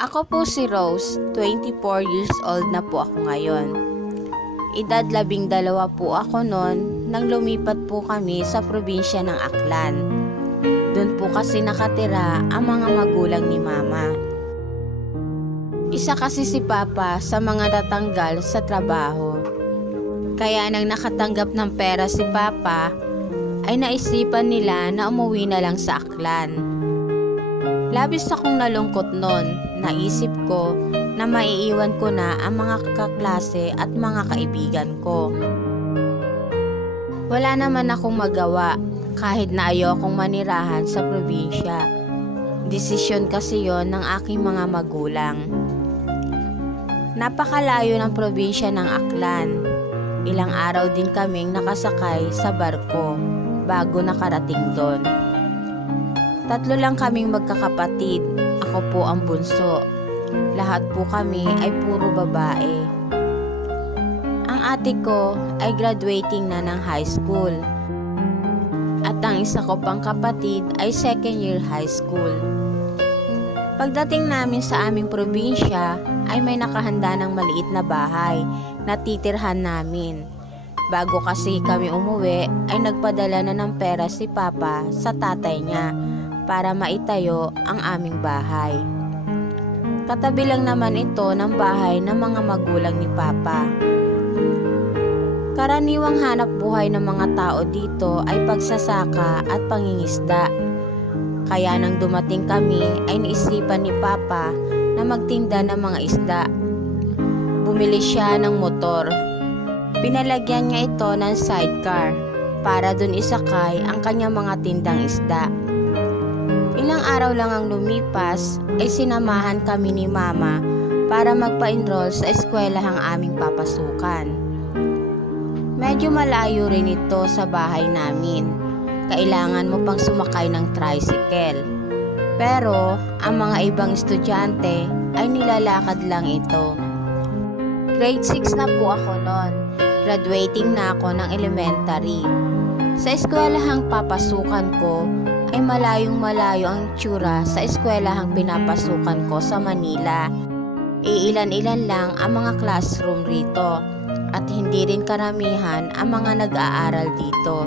Ako po si Rose, 24 years old na po ako ngayon. Edad 12 po ako noon nang lumipat po kami sa probinsya ng Aklan. Doon po kasi nakatira ang mga magulang ni Mama. Isa kasi si Papa sa mga natanggal sa trabaho. Kaya nang nakatanggap ng pera si Papa, ay naisipan nila na umuwi na lang sa Aklan. Labis akong nalungkot noon. Naisip ko na maiiwan ko na ang mga kaklase at mga kaibigan ko. Wala naman akong magawa kahit na ayokong manirahan sa probinsya. Desisyon kasi yon ng aking mga magulang. Napakalayo ng probinsya ng Aklan. Ilang araw din kaming nakasakay sa barko bago nakarating doon. 3 lang kaming magkakapatid. Ako po ang bunso. Lahat po kami ay puro babae. Ang ate ko ay graduating na ng high school. At ang isa ko pang kapatid ay 2nd year high school. Pagdating namin sa aming probinsya ay may nakahanda ng maliit na bahay na titirhan namin. Bago kasi kami umuwi ay nagpadala na ng pera si Papa sa tatay niya para maitayo ang aming bahay. Katabi lang naman ito ng bahay ng mga magulang ni Papa. Karaniwang hanap buhay ng mga tao dito ay pagsasaka at pangingisda. Kaya nang dumating kami ay naisipan ni Papa na magtinda ng mga isda. Bumili siya ng motor. Pinalagyan niya ito ng sidecar para dun isakay ang kanyang mga tindang isda. Ilang araw lang ang lumipas ay sinamahan kami ni Mama para magpa-enroll sa eskwelahang aming papasukan. Medyo malayo rin ito sa bahay namin. Kailangan mo pang sumakay ng tricycle. Pero ang mga ibang estudyante ay nilalakad lang ito. Grade 6 na po ako noon. Graduating na ako ng elementary. Sa eskwelahang papasukan ko ay malayong-malayo ang itsura sa eskwelahang pinapasukan ko sa Manila. Iilan-ilan lang ang mga classroom rito at hindi rin karamihan ang mga nag-aaral dito.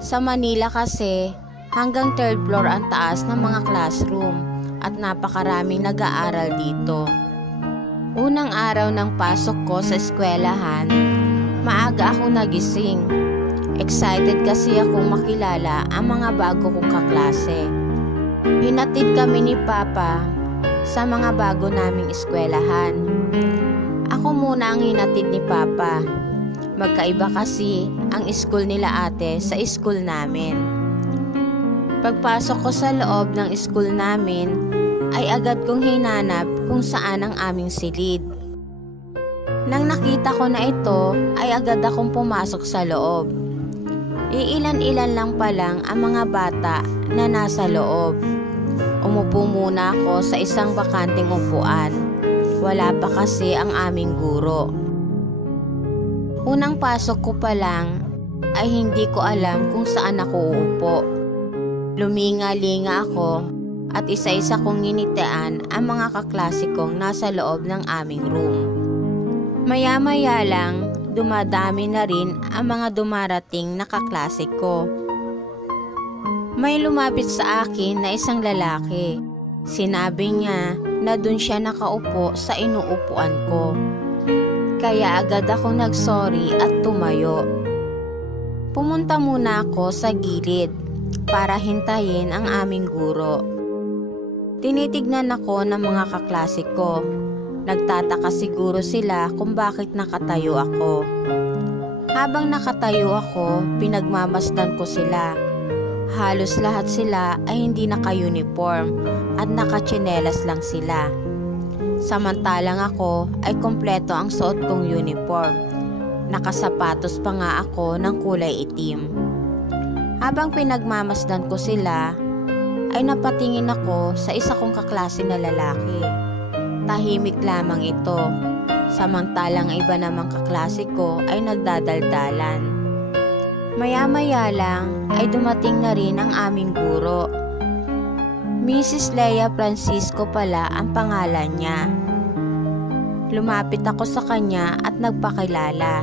Sa Manila kasi hanggang 3rd floor ang taas ng mga classroom at napakaraming nag-aaral dito. Unang araw ng pasok ko sa eskwelahan, maaga ako nagising. Excited kasi akong makilala ang mga bago kong kaklase. Hinatid kami ni Papa sa mga bago naming eskwelahan. Ako muna ang hinatid ni Papa. Magkaiba kasi ang school nila ate sa school namin. Pagpasok ko sa loob ng school namin, ay agad kong hinanap kung saan ang aming silid. Nang nakita ko na ito, ay agad akong pumasok sa loob. Iilan-ilan lang pa lang ang mga bata na nasa loob. Umupo muna ako sa isang bakanting upuan. Wala pa kasi ang aming guro. Unang pasok ko pa lang ay hindi ko alam kung saan ako uupo. Luminga-linga ako at isa-isa kong nginitian ang mga kaklase kong nasa loob ng aming room. Maya-maya lang, dumadami na rin ang mga dumarating na kaklase ko. May lumapit sa akin na isang lalaki. Sinabi niya na dun siya nakaupo sa inuupuan ko. Kaya agad ako nagsorry at tumayo. Pumunta muna ako sa gilid para hintayin ang aming guro. Tinitignan ako ng mga kaklase ko. Nagtataka siguro sila kung bakit nakatayo ako. Habang nakatayo ako, pinagmamasdan ko sila. Halos lahat sila ay hindi naka-uniform at naka-tsinelas lang sila. Samantalang ako ay kompleto ang suot kong uniform. Nakasapatos pa nga ako ng kulay itim. Habang pinagmamasdan ko sila, ay napatingin ako sa isa kong kaklase na lalaki. Tahimik lamang ito, samantalang iba namang kaklase ko ay nagdadaldalan. Maya-maya lang ay dumating na rin ang aming guro. Mrs. Lea Francisco pala ang pangalan niya. Lumapit ako sa kanya at nagpakilala.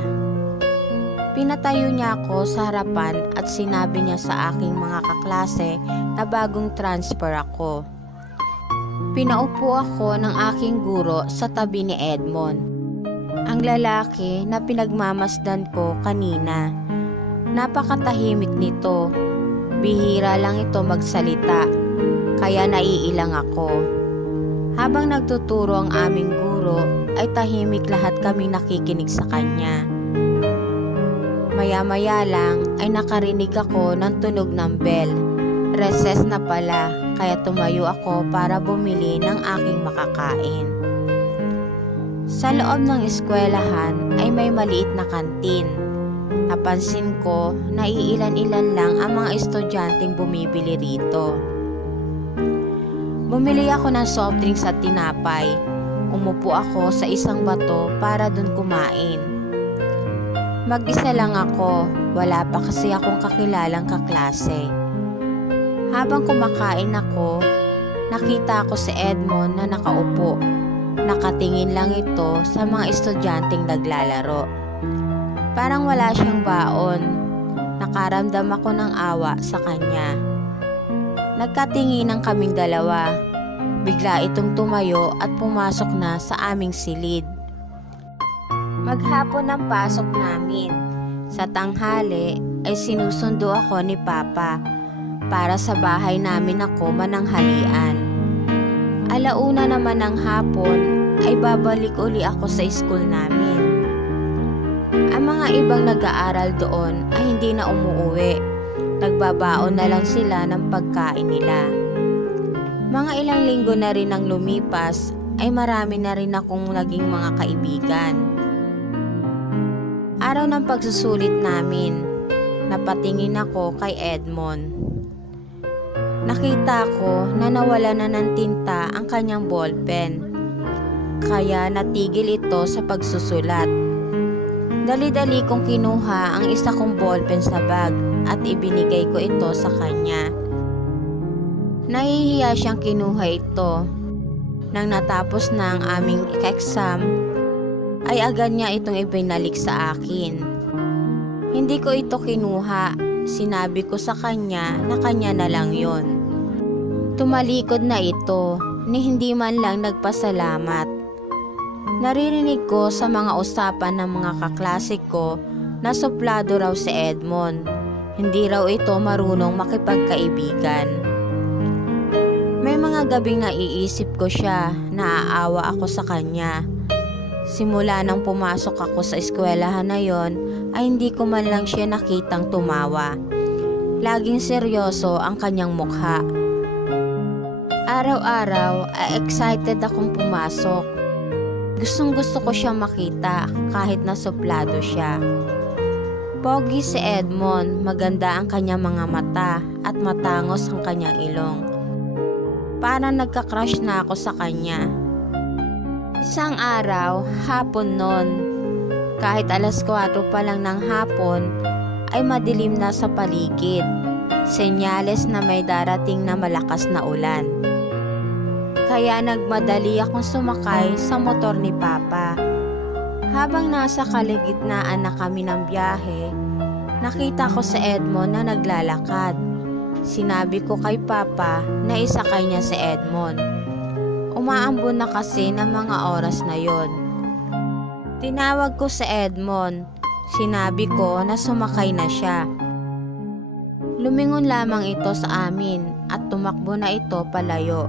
Pinatayo niya ako sa harapan at sinabi niya sa aking mga kaklase na bagong transfer ako. Pinaupo ako ng aking guro sa tabi ni Edmond, ang lalaki na pinagmamasdan ko kanina. Napakatahimik nito. Bihira lang ito magsalita, kaya naiilang ako. Habang nagtuturo ang aming guro, ay tahimik lahat kaming nakikinig sa kanya. Maya-maya lang ay nakarinig ako ng tunog ng bell. Recess na pala, kaya tumayo ako para bumili ng aking makakain. Sa loob ng eskwelahan ay may maliit na kantin. Napansin ko na iilan-ilan lang ang mga estudyanteng bumibili rito. Bumili ako ng soft drinks at tinapay. Umupo ako sa isang bato para dun kumain. Mag-isa lang ako, wala pa kasi akong kakilalang kaklase. Habang kumakain ako, nakita ko si Edmond na nakaupo. Nakatingin lang ito sa mga estudyanteng naglalaro. Parang wala siyang baon. Nakaramdam ako ng awa sa kanya. Nagkatinginan kaming dalawa. Bigla itong tumayo at pumasok na sa aming silid. Maghapon ang pasok namin. Sa tanghali ay sinusundo ako ni Papa para sa bahay namin ako mananghalian. Alauna naman ng hapon ay babalik uli ako sa school namin. Ang mga ibang nag-aaral doon ay hindi na umuuwi. Nagbabaon na lang sila ng pagkain nila. Mga ilang linggo na rin ang lumipas ay marami na rin akong naging mga kaibigan. Araw ng pagsusulit namin, napatingin ako kay Edmond. Nakita ko na nawala na ng tinta ang kanyang ballpen, kaya natigil ito sa pagsusulat. Dali-dali kong kinuha ang isa kong ballpen sa bag at ibinigay ko ito sa kanya. Nahihiya siyang kinuha ito. Nang natapos na ang aming exam, ay agad niya itong ibinalik sa akin. Hindi ko ito kinuha. Sinabi ko sa kanya na kanya na lang yon. Tumalikod na ito, ni hindi man lang nagpasalamat. Naririnig ko sa mga usapan ng mga kaklase ko na suplado raw si Edmond. Hindi raw ito marunong makipagkaibigan. May mga gabing naiisip ko siya, naaawa ako sa kanya. Simula nang pumasok ako sa eskwelahan na yon, ay hindi ko man lang siya nakitang tumawa. Laging seryoso ang kanyang mukha. Araw-araw ay excited akong pumasok. Gustong-gusto ko siya makita kahit nasuplado siya. Pogi si Edmond, maganda ang kanyang mga mata at matangos ang kanyang ilong. Parang nagka-crush na ako sa kanya. Isang araw, hapon noon, kahit alas 4 pa lang ng hapon, ay madilim na sa paligid. Senyales na may darating na malakas na ulan. Kaya nagmadali akong sumakay sa motor ni Papa. Habang nasa kaligitnaan na kami ng biyahe, nakita ko si Edmond na naglalakad. Sinabi ko kay Papa na isakay niya si Edmond. Umaambon na kasi ng mga oras na yon. Tinawag ko si Edmond. Sinabi ko na sumakay na siya. Lumingon lamang ito sa amin at tumakbo na ito palayo.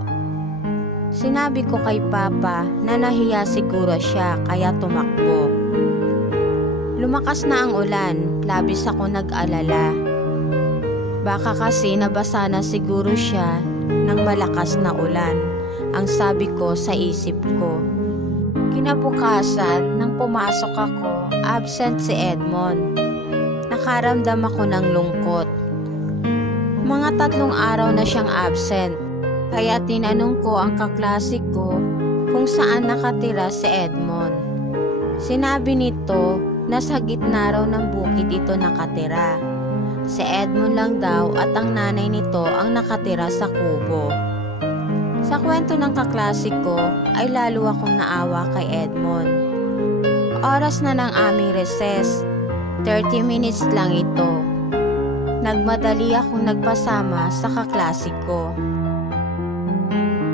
Sinabi ko kay Papa na nahiya siguro siya kaya tumakbo. Lumakas na ang ulan, labis ako nag-alala. Baka kasi nabasa na siguro siya ng malakas na ulan, ang sabi ko sa isip ko. Kinabukasan, nang pumasok ako, absent si Edmond. Nakaramdam ako ng lungkot. Mga 3 araw na siyang absent, kaya tinanong ko ang kaklase ko kung saan nakatira si Edmond. Sinabi nito na sa gitna raw ng bukid ito nakatira. Si Edmond lang daw at ang nanay nito ang nakatira sa kubo. Sa kwento ng kaklase ko ay lalo akong naawa kay Edmond. Oras na ng aming recess, 30 minutes lang ito. Nagmadali akong nagpasama sa kaklase ko.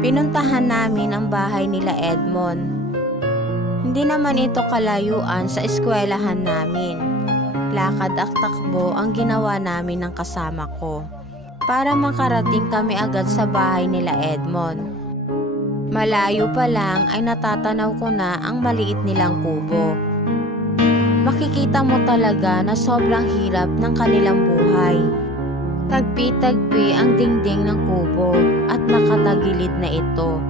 Pinuntahan namin ang bahay nila Edmond. Hindi naman ito kalayuan sa eskwelahan namin. Lakad at takbo ang ginawa namin ng kasama ko para makarating kami agad sa bahay nila Edmond. Malayo pa lang ay natatanaw ko na ang maliit nilang kubo. Makikita mo talaga na sobrang hirap ng kanilang buhay. Tagpi-tagpi ang dingding ng kubo at nakatagilid na ito.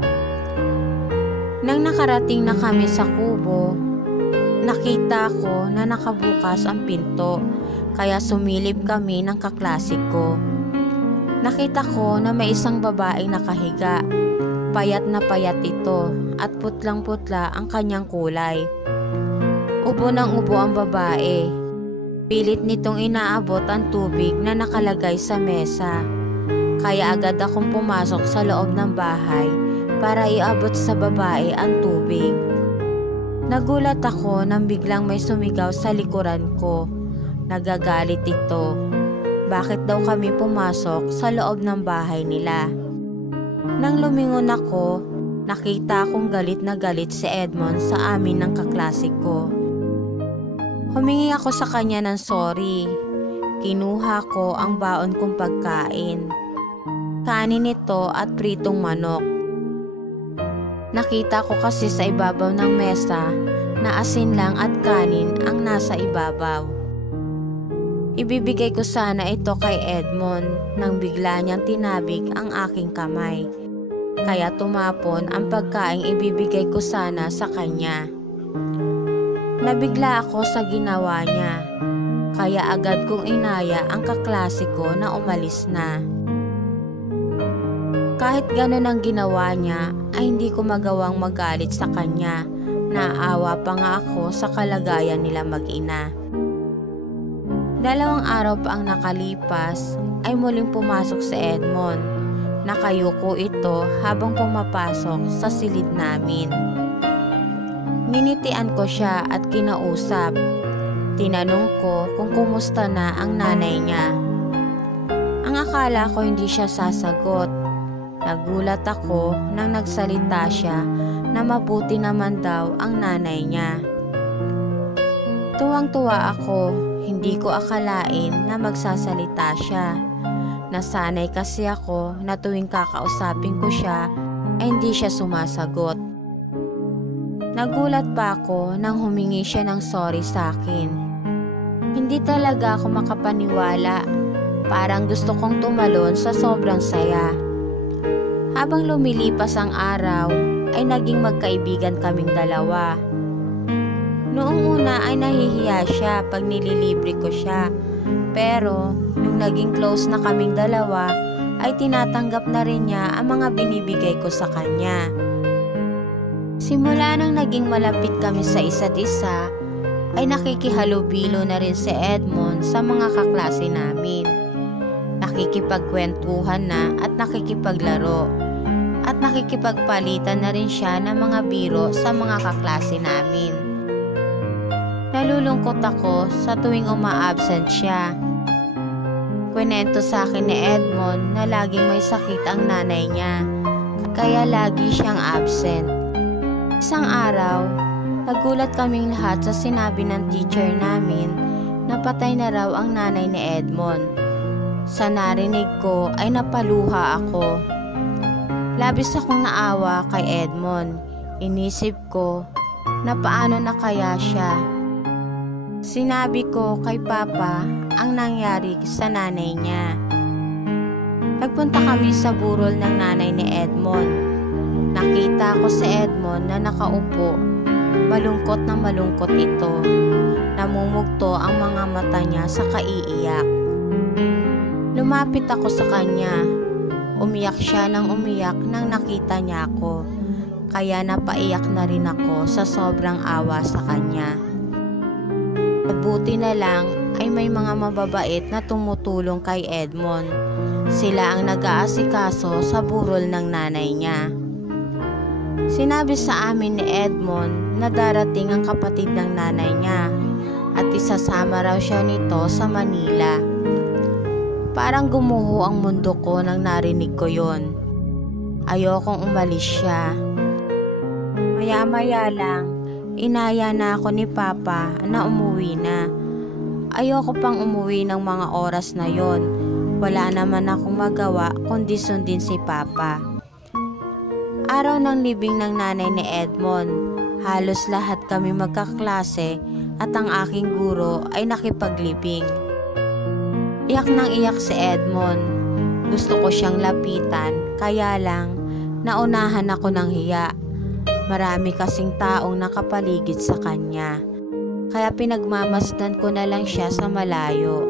Nang nakarating na kami sa kubo, nakita ko na nakabukas ang pinto, kaya sumilip kami ng kaklase ko. Nakita ko na may isang babaeng nakahiga. Payat na payat ito at putlang-putla ang kanyang kulay. Ubo ng ubo ang babae. Pilit nitong inaabot ang tubig na nakalagay sa mesa. Kaya agad akong pumasok sa loob ng bahay para iabot sa babae ang tubig. Nagulat ako nang biglang may sumigaw sa likuran ko. Nagagalit ito. Bakit daw kami pumasok sa loob ng bahay nila? Nang lumingon ako, nakita akong galit na galit si Edmond sa amin ng kaklase ko. Humingi ako sa kanya ng sorry. Kinuha ko ang baon kong pagkain. Kanin ito at pritong manok. Nakita ko kasi sa ibabaw ng mesa na asin lang at kanin ang nasa ibabaw. Ibibigay ko sana ito kay Edmond nang bigla niyang tinabig ang aking kamay. Kaya tumapon ang pagkaing ibibigay ko sana sa kanya. Nabigla ako sa ginawa niya. Kaya agad kong inaya ang kaklase ko na umalis na. Kahit ganun ang ginawa niya ay hindi ko magawang magalit sa kanya. Naawa pa nga ako sa kalagayan nila mag-ina. 2 araw pa ang nakalipas ay muling pumasok si Edmond. Nakayuko ito habang pumapasok sa silid namin. Ninitian ko siya at kinausap. Tinanong ko kung kumusta na ang nanay niya. Ang akala ko hindi siya sasagot. Nagulat ako nang nagsalita siya na mabuti naman daw ang nanay niya. Tuwang-tuwa ako. Hindi ko akalain na magsasalita siya. Nasanay kasi ako na tuwing kakausapin ko siya ay hindi siya sumasagot. Nagulat pa ako nang humingi siya ng sorry sa akin. Hindi talaga ako makapaniwala. Parang gusto kong tumalon sa sobrang saya. Habang lumilipas ang araw ay naging magkaibigan kaming dalawa. Noong una ay nahihiya siya pag nililibre ko siya. Pero nung naging close na kaming dalawa ay tinatanggap na rin niya ang mga binibigay ko sa kanya. Simula nang naging malapit kami sa isa't isa ay nakikihalubilo na rin si Edmond sa mga kaklase namin. Nakikipagkwentuhan na at nakikipaglaro. At nakikipagpalitan na rin siya ng mga biro sa mga kaklase namin. Nalulungkot ako sa tuwing uma-absent siya. Kwento sa akin ni Edmond na laging may sakit ang nanay niya, kaya lagi siyang absent. Isang araw, nagulat kaming lahat sa sinabi ng teacher namin na patay na raw ang nanay ni Edmond. Sa narinig ko ay napaluha ako. Labis akong naawa kay Edmond. Inisip ko na paano na kaya siya. Sinabi ko kay Papa ang nangyari sa nanay niya. Nagpunta kami sa burol ng nanay ni Edmond. Nakita ko si Edmond na nakaupo. Malungkot na malungkot ito. Namumugto ang mga mata niya sa kaiiyak. Lumapit ako sa kanya. Umiyak siya ng umiyak nang nakita niya ako. Kaya napaiyak na rin ako sa sobrang awa sa kanya. Buti na lang ay may mga mababait na tumutulong kay Edmond. Sila ang nag-aasikaso sa burol ng nanay niya. Sinabi sa amin ni Edmond na darating ang kapatid ng nanay niya at isasama raw siya nito sa Manila. Parang gumuho ang mundo ko nang narinig ko yon. Ayokong umalis siya. Maya-maya lang, inaya na ako ni Papa na umuwi na. Ayoko pang umuwi ng mga oras na yon. Wala naman akong magawa kundi sundin si Papa. Araw ng libing ng nanay ni Edmond, halos lahat kami magkaklase at ang aking guro ay nakipaglibing. Iyak nang iyak si Edmond. Gusto ko siyang lapitan, kaya lang naunahan ako ng hiya. Marami kasing taong nakapaligid sa kanya, kaya pinagmamasdan ko na lang siya sa malayo.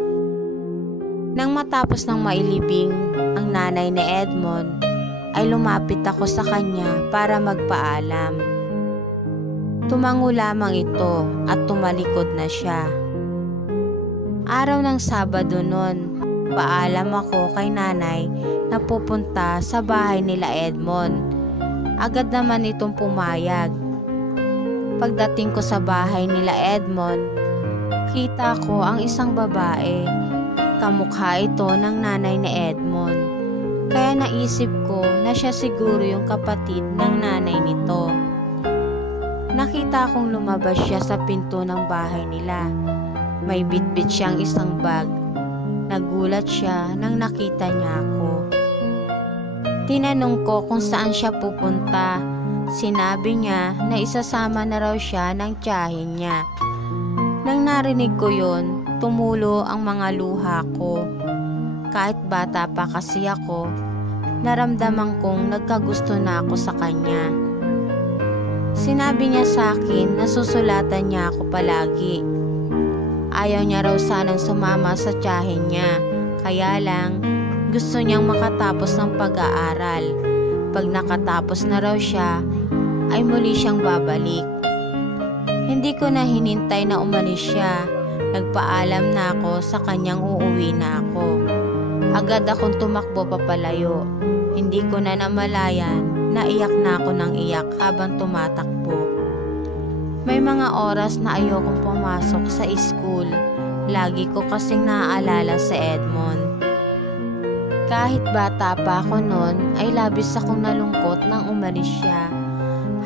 Nang matapos ng mailibing ang nanay ni Edmond, ay lumapit ako sa kanya para magpaalam. Tumango lamang ito at tumalikod na siya. Araw ng Sabado noon, paalam ako kay nanay na pupunta sa bahay nila Edmond. Agad naman itong pumayag. Pagdating ko sa bahay nila Edmond, kita ko ang isang babae. Kamukha ito ng nanay ni Edmond. Kaya naisip ko na siya siguro yung kapatid ng nanay nito. Nakita kong lumabas siya sa pinto ng bahay nila. May bitbit siyang isang bag. Nagulat siya nang nakita niya ako. Tinanong ko kung saan siya pupunta. Sinabi niya na isasama na raw siya ng tiyahin niya. Nang narinig ko yon, tumulo ang mga luha ko. Kahit bata pa kasi ako, naramdaman kong nagkagusto na ako sa kanya. Sinabi niya sa akin na susulatan niya ako palagi. Ayaw niya raw sanang sumama sa tiyahin niya, kaya lang gusto niyang makatapos ng pag-aaral. Pag nakatapos na raw siya, ay muli siyang babalik. Hindi ko na hinintay na umalis siya. Nagpaalam na ako sa kanyang uuwi na ako. Agad akong tumakbo papalayo. Hindi ko na namalayan, naiyak na ako ng iyak habang tumatakbo. May mga oras na ayokong pumasok sa school. Lagi ko kasing naaalala si Edmond. Kahit bata pa ako noon, ay labis akong nalungkot nang umalis siya.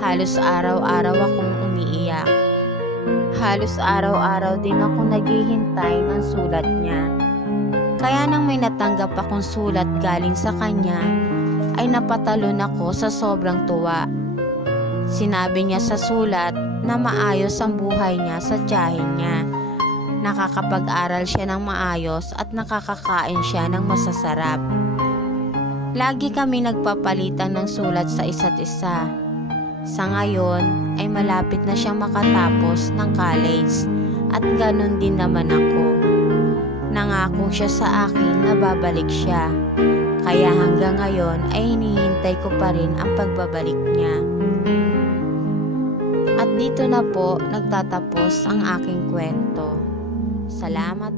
Halos araw-araw akong umiiyak. Halos araw-araw din ako naghihintay ng sulat niya. Kaya nang may natanggap akong sulat galing sa kanya, ay napatalon ako sa sobrang tuwa. Sinabi niya sa sulat na maayos ang buhay niya sa tiyahin niya. Nakakapag-aral siya ng maayos at nakakakain siya ng masasarap. Lagi kami nagpapalitan ng sulat sa isa't isa. Sa ngayon ay malapit na siyang makatapos ng college at ganun din naman ako. Nangako siya sa akin na babalik siya. Kaya hanggang ngayon ay hinihintay ko pa rin ang pagbabalik niya. At dito na po nagtatapos ang aking kwento. Salamat